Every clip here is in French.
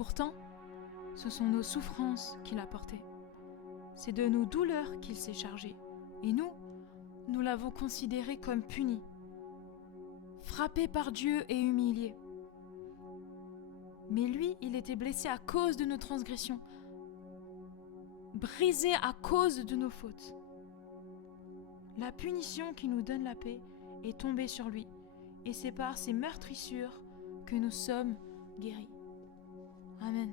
Pourtant, ce sont nos souffrances qu'il a portées. C'est de nos douleurs qu'il s'est chargé. Et nous l'avons considéré comme puni, frappé par Dieu et humilié. Mais lui, il était blessé à cause de nos transgressions, brisé à cause de nos fautes. La punition qui nous donne la paix est tombée sur lui, et c'est par ses meurtrissures que nous sommes guéris. Amen.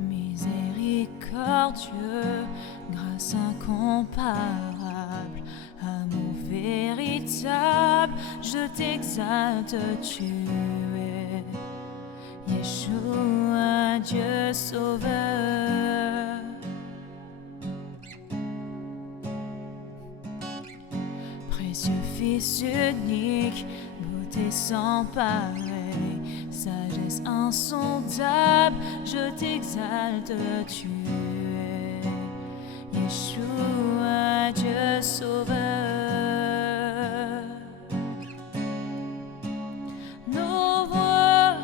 Miséricordieux, grâce incomparable, amour véritable, je t'exalte, tu es Yeshua, Dieu sauveur. Précieux Fils unique, beauté sans pareil, sagesse insondable, je t'exalte, tu es Yeshua, Dieu sauveur. Nos voix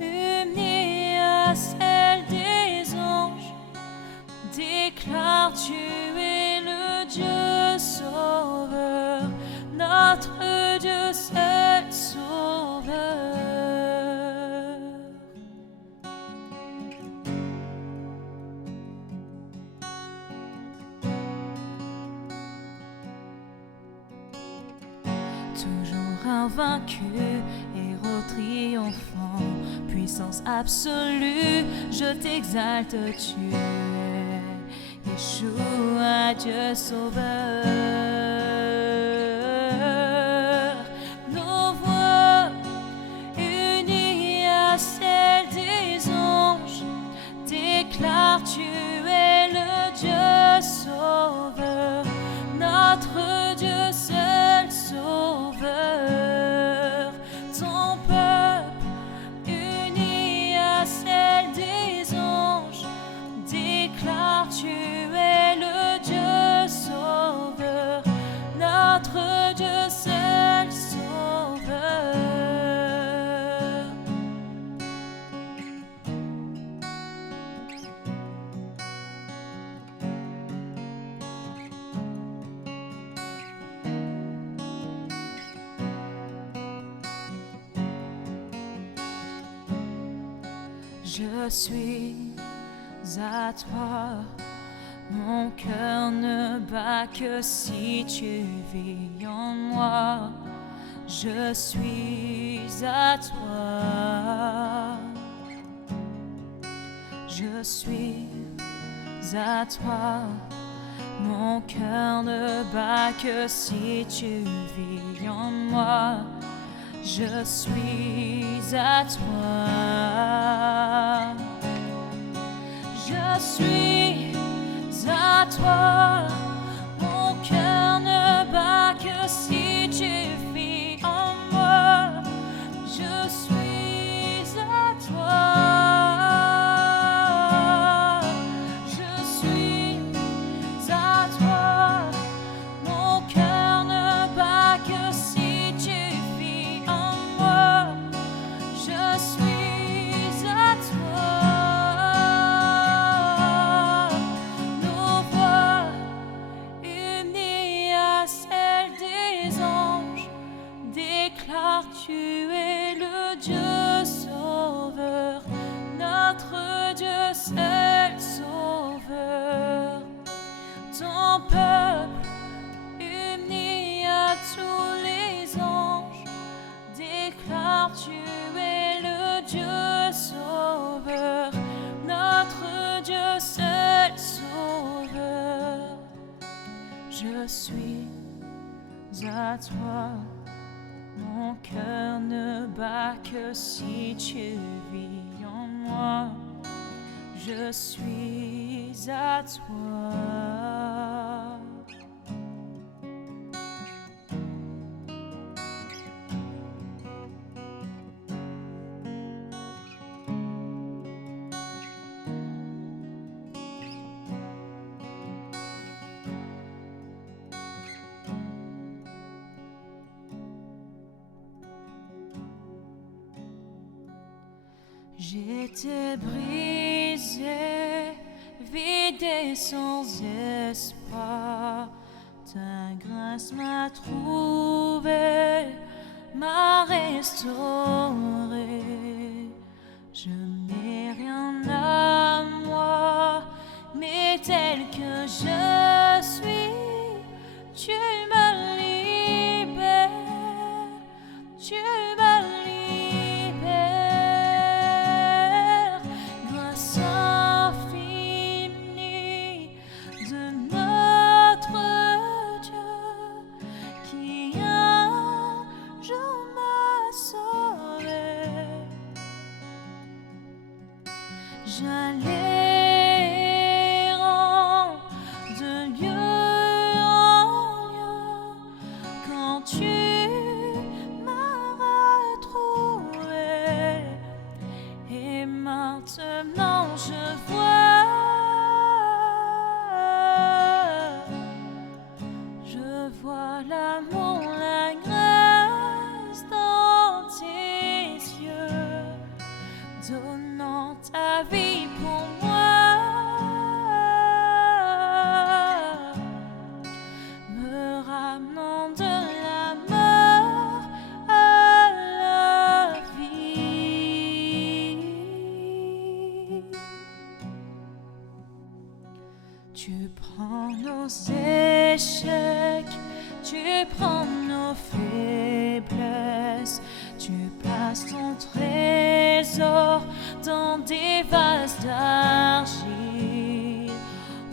unies à celles des anges déclarent, tu es le Dieu sauveur, notre Dieu seul sauveur. Toujours invaincu, héros triomphant, puissance absolue, je t'exalte, tu es Yeshua, Dieu sauveur. Nos voix unies à celles des anges déclarent, tu es le Dieu sauveur, notre Dieu seul sauveur. Ton peuple uni à celle des anges déclare, tu es le Dieu sauveur, notre Dieu seul sauveur. Je suis à toi, mon cœur ne bat que si tu vis en moi. Je suis à toi, je suis à toi, mon cœur ne bat que si tu vis en moi. Je suis à toi. Je suis à toi, mon cœur ne bat que si tu vis en moi. Je suis à toi. Je suis à toi, mon cœur ne bat que si tu vis en moi. Je suis à toi. Nos voix unies à celles des anges déclarent, tu es le Dieu sauveur, notre Dieu seul sauveur. Ton peuple uni à tous les anges déclare, tu es le Dieu sauveur, notre Dieu seul sauveur. Je suis à toi, mon cœur ne bat que si tu vis en moi. je suis à toi. J'étais brisée, vide et sans espoir. Ta grâce m'a trouvé, m'a restauré. Je n'ai rien à moi, mais tel que je suis, tu me libères, tu me libères. Grâce infinie de notre Dieu qui un jour m'a sauvé. J'allais errant de lieu en lieu quand tu m'as retrouvé. Et maintenant je vois l'amour, la grâce dans tes yeux, donnant ta vie pour moi, me ramenant de la mort à la vie. Tu prends nos échecs, tu prends nos faiblesses, tu places ton trésor dans des vases d'argile.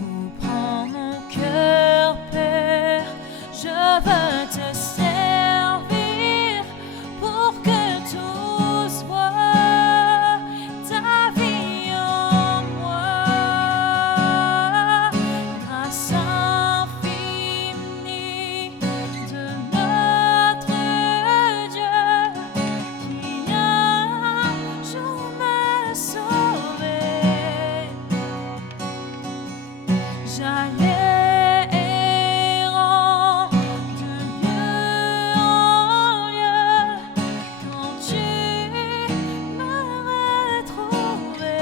Oh, prends mon cœur, Père, je veux te servir pour que tout soit ta vie en moi. Grâce infinie de notre Dieu qui un jour m'a sauvé. J'allais errant de lieu en lieu quand tu m'as retrouvé.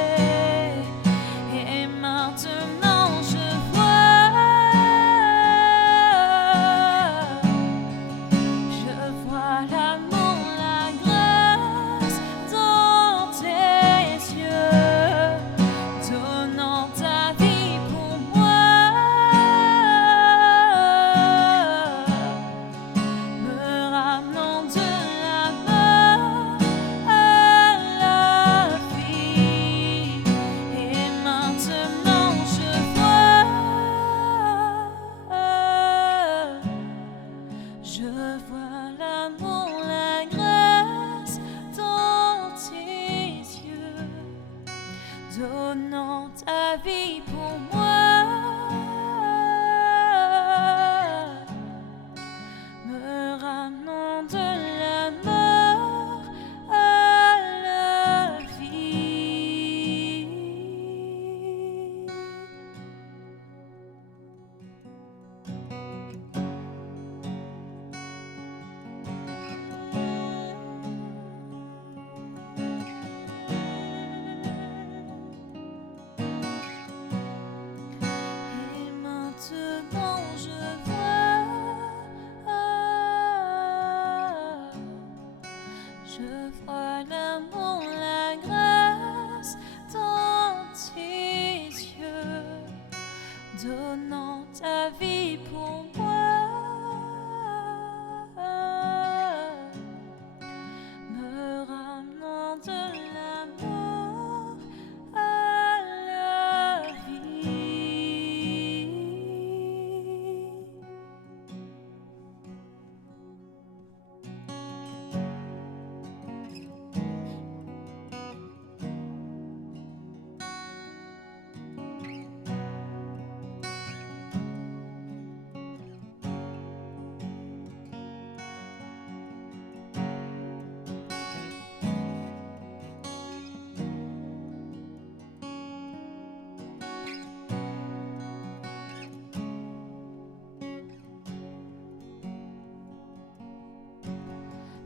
Et maintenant je vois l'amour, la grâce dans tes yeux, donnant ta vie pour moi, me ramenant de la mort à la vie. Et maintenant je vois l'amour, la grâce dans tes yeux, donnant ta vie pour moi, me ramenant de la mort à la vie.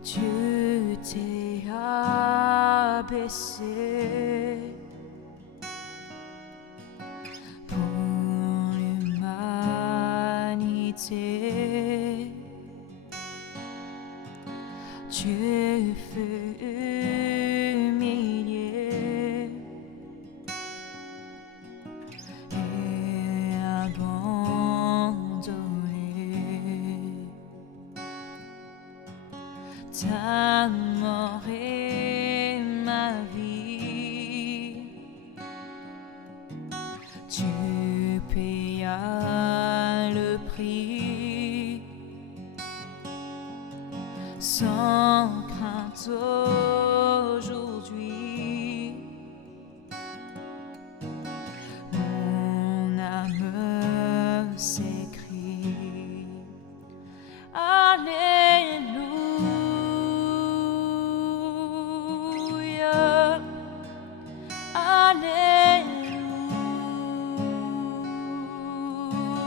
Dieu t'es abaissé pour l'humanité. Dieu fut humilié et abandonné. Ta mort est ma vie. Tu payas le prix sans crainte aujourd'hui. Mon âme s'écrie Alléluia,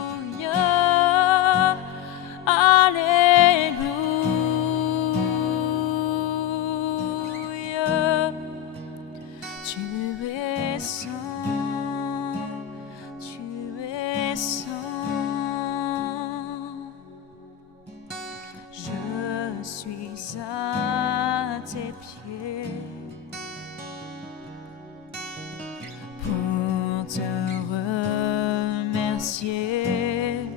Alléluia, Alléluia. Tu es saint, tu es saint. Je suis à tes pieds pour te remercier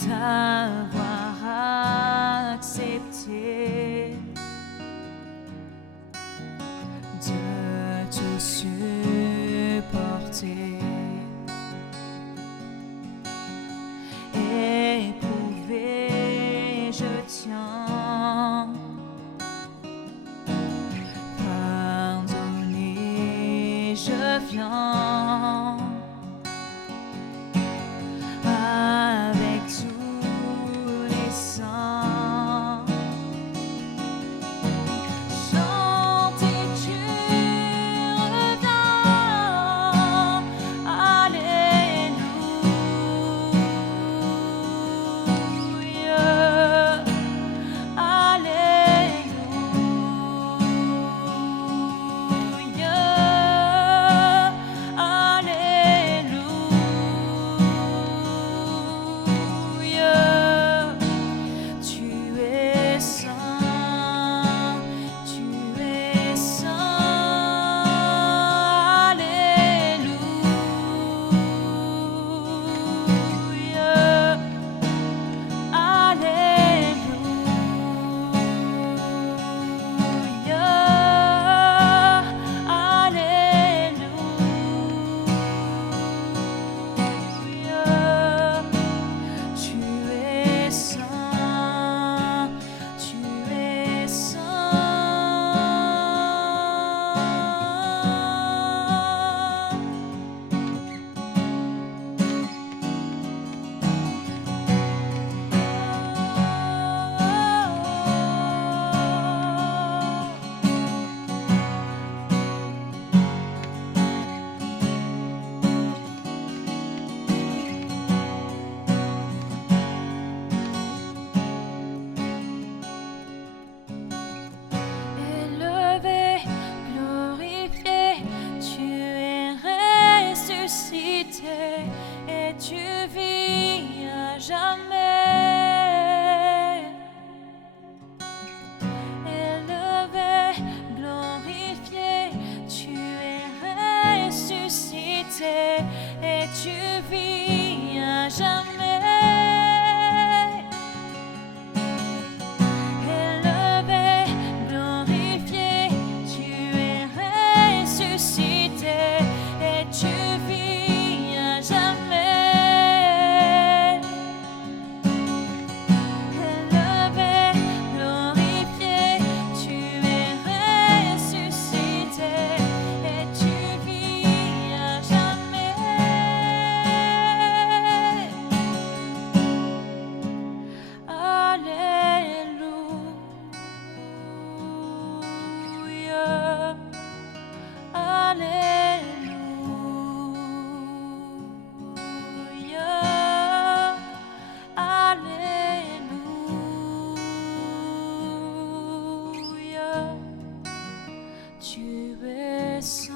d'avoir accepté de tout supporter. Éprouvé, je tiens. Pardonné, je viens. Avec tous les saints. Chantez Dieu revient. Alléluia, Alléluia, Alléluia. Tu es